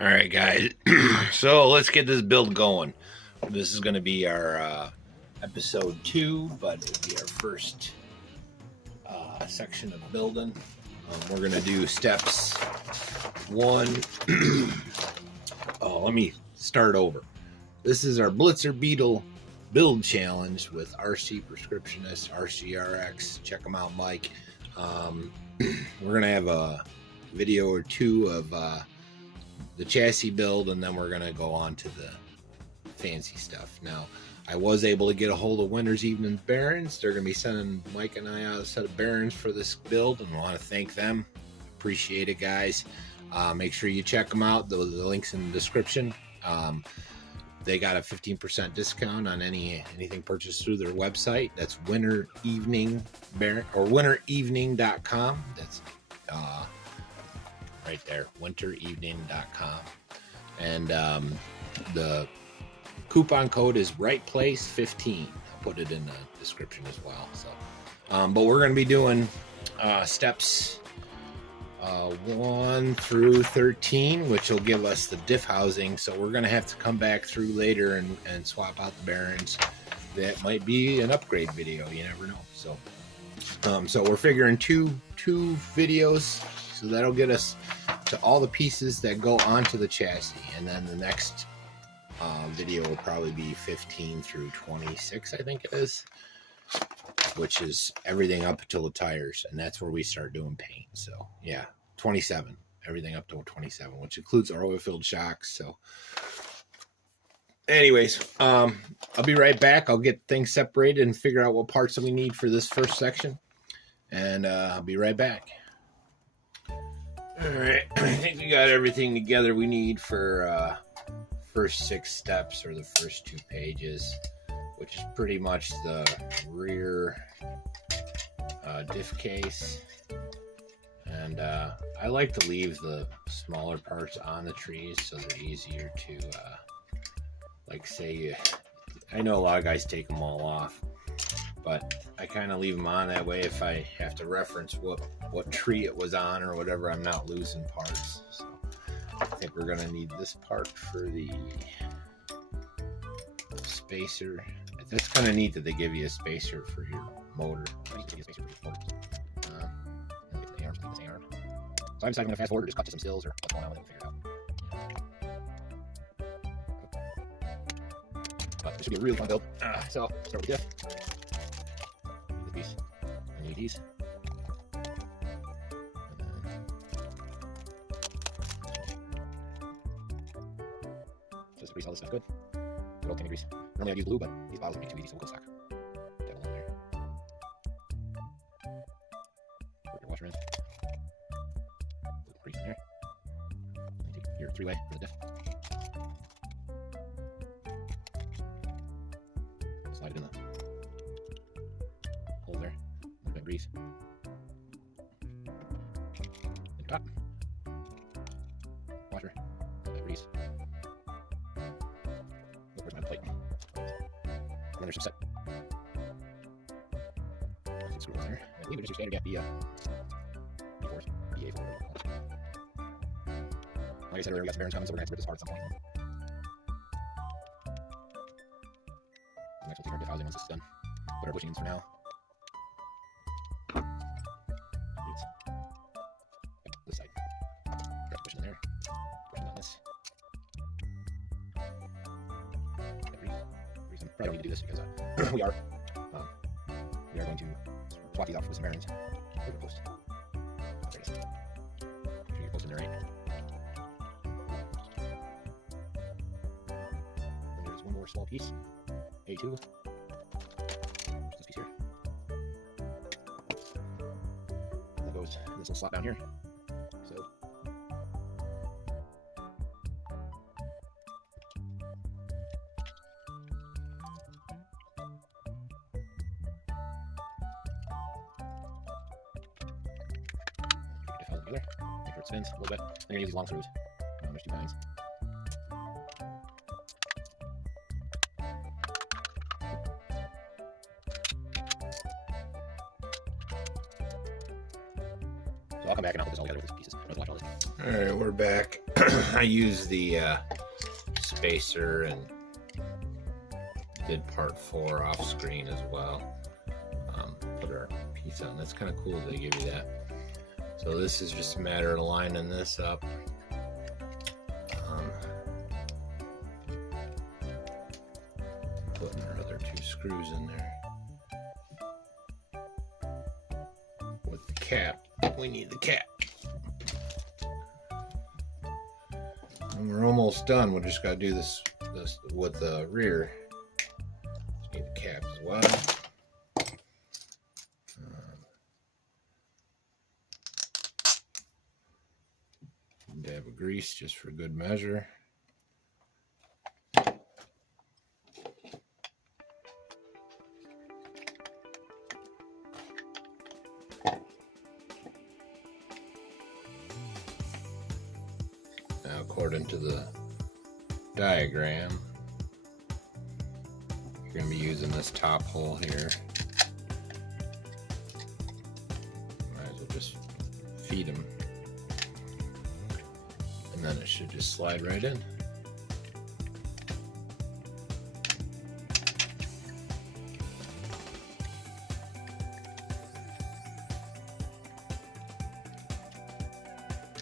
All right, guys. So let's get this build going. This is going to be our episode 2, but it'll be our first section of building. We're going to do steps 1. Let me start over. This is our Blitzer Beetle build challenge with RC Prescriptionist, RCRX. Check them out, Mike. We're going to have a video or 2 of the chassis build, and then we're going to go on to the fancy stuff. Now, I was able to get a hold of Winter's Evening Bearings. They're going to be sending Mike and I out a set of bearings for this build, and I want to thank them. Appreciate it, guys. Make sure you check them out. The link's in the description. They got a 15% discount on anything purchased through their website. That's Winter Evening Bearing, or winterevening.com. That's right there, winterevening.com. And the coupon code is rightplace15. I'll put it in the description as well. So, but we're going to be doing steps 1 through 13, which will give us the diff housing. So we're going to have to come back through later and swap out the bearings. That might be an upgrade video. You never know. So, so we're figuring two videos. So that'll get us to all the pieces that go onto the chassis, and then the next video will probably be 15 through 26, I think it is, which is everything up until the tires, and that's where we start doing paint. So yeah, 27, everything up to 27, which includes our oil-filled shocks. So anyways, I'll be right back. I'll get things separated and figure out what parts that we need for this first section, and I'll be right back. All right, I think we got everything together we need for first 6 steps, or the first 2 pages, which is pretty much the rear diff case. And I like to leave the smaller parts on the trees so they're easier to, like, say, I know a lot of guys take them all off, but I kind of leave them on that way. If I have to reference what tree it was on or whatever, I'm not losing parts. So I think we're gonna need this part for the spacer. That's kind of neat that they give you a spacer for your motor. So I decided I'm going to fast forward or just cut to some stills or what's going on with it and figure it out. But this should be a really fun build. So start with diff. This piece. I need these. Just grease all this stuff good. Good old Tamiya grease. Normally I'd use blue, but these bottles make it too easy, so we'll go stock. Dab along there. Put your washer in. Put the grease in there. And take your 3-way for the diff. Slide it in the hole there. A little bit of grease. In top. Washer. A little bit of grease. Where's my plate? And then there's some set. Some screws there. I believe it's just your standard gap B4s. BA4. Like I said earlier, we got some bearings coming, so we're going to have to rip this apart at some point. Next, we'll take our diff housing once this is done. Put our bushings for now. This side. Got the bushing in there. Bushing on this. Probably don't need to do this because we are going to swap these out for some bearings. There it is. Make sure you post in there right. And there's one more small piece, A2. This piece here. That goes in this little slot down here. So. Together. Make sure it spins a little bit. I'm going to use these long screws. There's 2 kinds. So I'll come back and I'll put this all together with these pieces. All right, we're back. I used the spacer and did part 4 off screen as well. Put our piece on. That's kind of cool they give you that. So this is just a matter of lining this up. Putting our other 2 screws in there. With the cap, we need the cap. And we're almost done. We just got to do this with the rear. Just need the cap as well. Dab of grease just for good measure. Now, according to the diagram, you're going to be using this top hole here. Might as well just feed them. And then it should just slide right in.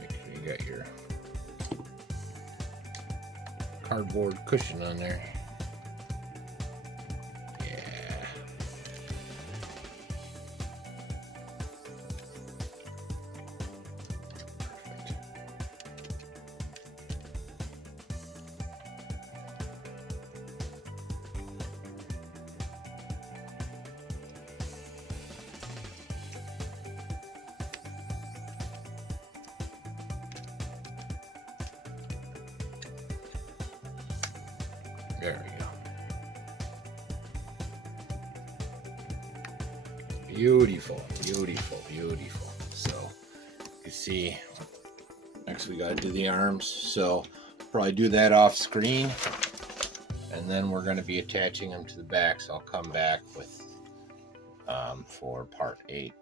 Make sure you got your cardboard cushion on there. Yeah. There we go. Beautiful, beautiful, beautiful. So you see, next we got to do the arms. So probably do that off screen, and then we're going to be attaching them to the back. So I'll come back with for part 8,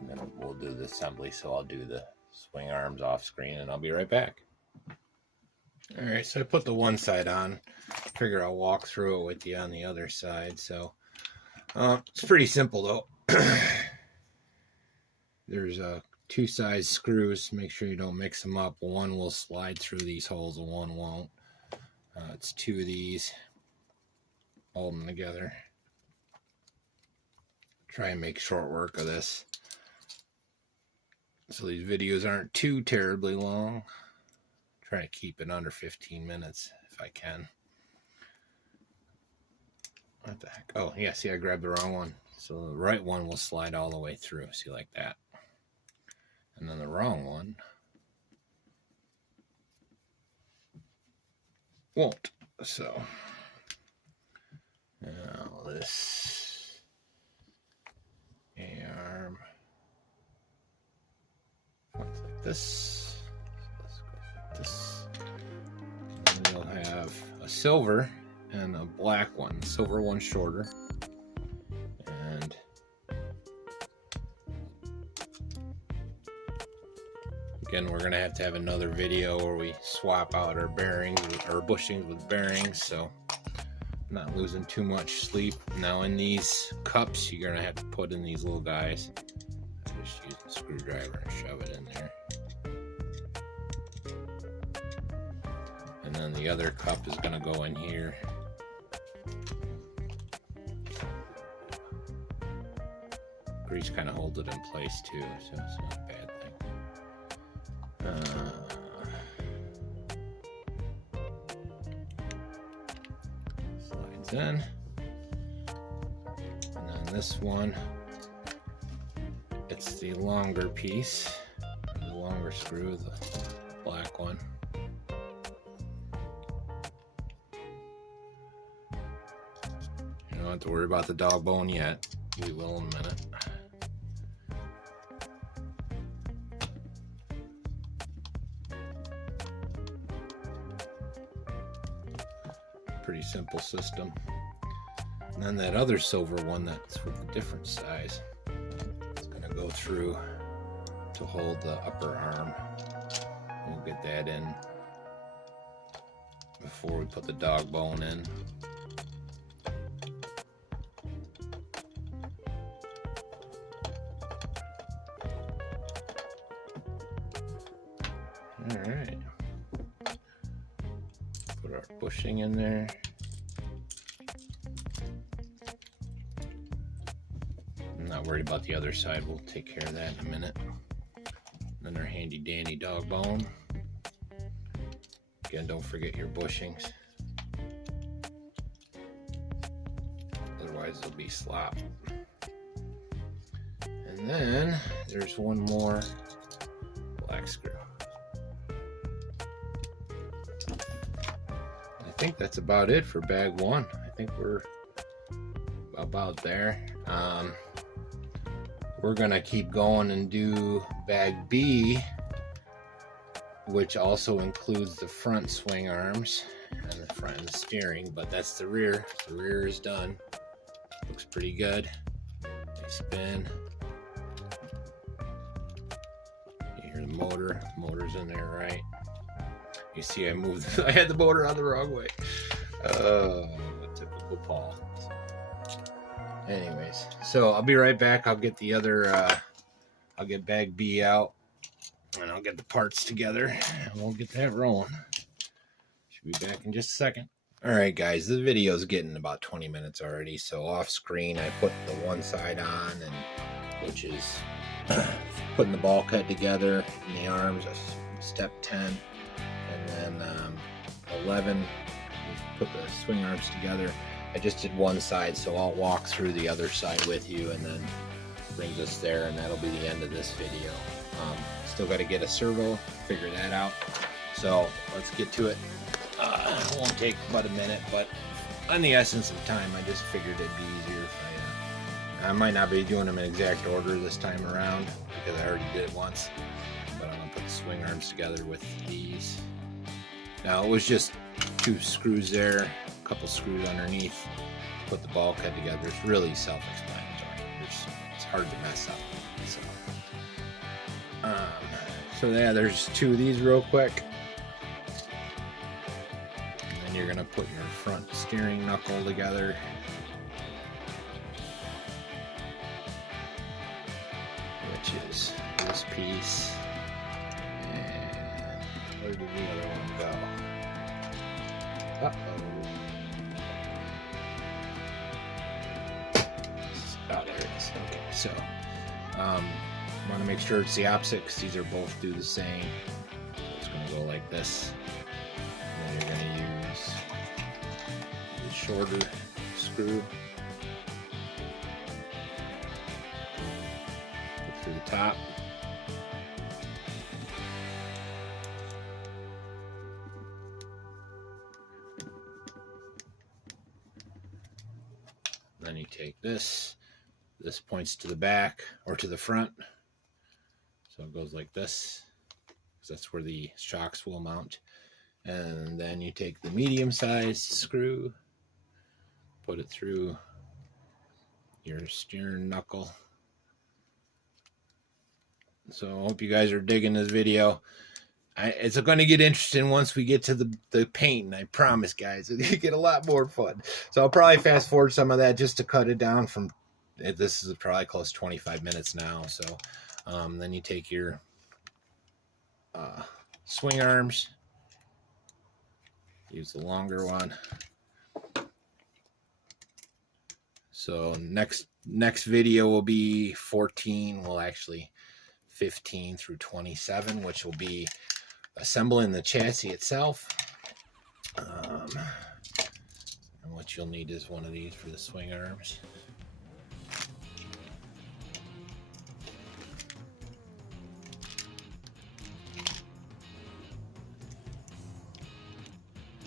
and then we'll do the assembly. So I'll do the swing arms off screen, and I'll be right back. All right, so I put the one side on. Figure I'll walk through it with you on the other side. So it's pretty simple though. There's 2 size screws. Make sure you don't mix them up. One will slide through these holes and one won't. It's 2 of these. Hold them together. Try and make short work of this, so these videos aren't too terribly long. Try to keep it under 15 minutes if I can. What the heck? Oh, yeah, see, I grabbed the wrong one. So the right one will slide all the way through. See, like that. And then the wrong one won't. So now this arm looks like this. This, and we'll have a silver and a black one. The silver one's shorter, and again, we're gonna have to have another video where we swap out our bearings or bushings with bearings, so I'm not losing too much sleep. Now in these cups, you're gonna have to put in these little guys. Just use a screwdriver and shove it in there. And then the other cup is going to go in here. Grease kind of holds it in place too, so it's not a bad thing. Slides in. And then this one, it's the longer piece, the longer screw, the black one. Don't have to worry about the dog bone yet. We will in a minute. Pretty simple system. And then that other silver one that's with a different size, it's going to go through to hold the upper arm. We'll get that in before we put the dog bone in. All right, put our bushing in there. I'm not worried about the other side. We'll take care of that in a minute. Then our handy dandy dog bone. Again, don't forget your bushings. Otherwise, it'll be slop. And then there's one more black screw. I think that's about it for bag one. I think we're about there. We're gonna keep going and do bag B, which also includes the front swing arms and the front and the steering, but that's the rear. The rear is done. Looks pretty good. Nice spin. You hear the motor. Motor's in there, right? You see I moved, I had the motor on the wrong way. Oh, typical Paul. Anyways, so I'll be right back. I'll get the other, I'll get bag B out, and I'll get the parts together, and we'll get that rolling. Should be back in just a second. All right, guys, the video's getting about 20 minutes already, so off screen, I put the one side on, and which is putting the bulkhead together in the arms, step 10. And then 11, put the swing arms together. I just did one side, so I'll walk through the other side with you, and then brings us there, and that'll be the end of this video. Still got to get a servo, figure that out. So let's get to it. It won't take but a minute, but on the essence of time, I just figured it'd be easier if I might not be doing them in exact order this time around because I already did it once. But I'm gonna put the swing arms together with these. Now it was just 2 screws there, a couple screws underneath, put the bulkhead together. It's really self-explanatory. It's hard to mess up. So yeah, there's 2 of these real quick. And then you're gonna put your front steering knuckle together. Which is this piece. And where did the other one go? Oh, there it is. Okay, so I want to make sure it's the opposite because these are both do the same. So it's going to go like this. And then you're going to use the shorter screw. Go through the top. Then you take this points to the back or to the front, so it goes like this because that's where the shocks will mount. And then you take the medium-sized screw, put it through your steering knuckle. So I hope you guys are digging this video. It's going to get interesting once we get to the painting. I promise, guys. It's going to get a lot more fun. So I'll probably fast forward some of that just to cut it down from, this is probably close to 25 minutes now. So then you take your swing arms. Use the longer one. So next video will be 14. Well, actually 15 through 27, which will be assembling the chassis itself. And what you'll need is one of these for the swing arms.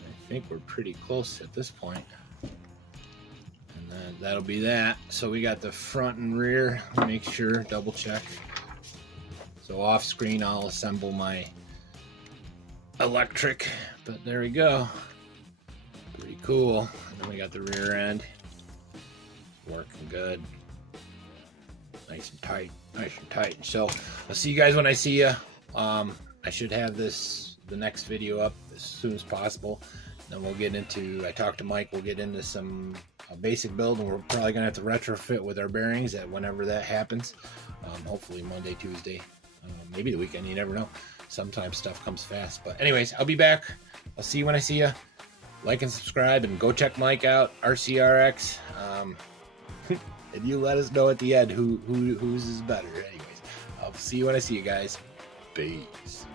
I think we're pretty close at this point. And then that'll be that. So we got the front and rear. Make sure, double check. So off screen, I'll assemble my electric, but there we go. Pretty cool. And then we got the rear end. Working good. Nice and tight. Nice and tight. So I'll see you guys when I see you. I should have this the next video up as soon as possible. Then we'll get into, I talked to Mike, we'll get into some basic build, and we're probably going to have to retrofit with our bearings whenever that happens. Hopefully Monday, Tuesday, maybe the weekend, you never know. Sometimes stuff comes fast. But anyways, I'll be back. I'll see you when I see you. Like and subscribe, and go check Mike out, RCRX. And you let us know at the end whose is better. Anyways, I'll see you when I see you guys. Peace.